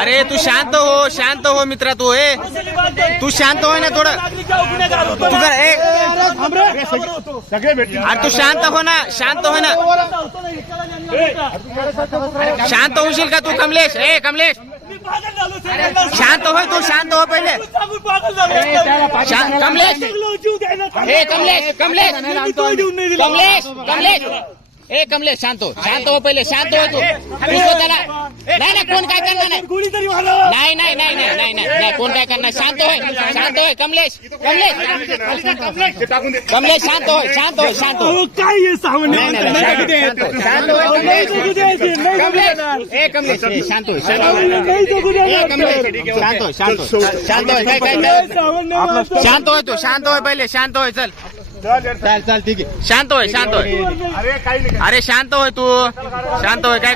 अरे तू शांत हो मित्रा तू तू शांत हो ना थोडं तुझं अरे तू शांत हो ना शांत होशील का तू कमलेश कमलेश शांत हो तू शांत हो पहिले कमलेश कमलेश कमलेश शांत हो पहिले शांत हो तू त्याला नाही कोण काय करणार नाही कोण काय करणार शांत होय कमलेश शांत हो काय सावण्य कमलेश शांत हो पहिले शांत होय चल चल ठीक आहे शांत होय अरे शांत होय तू शांत होय काय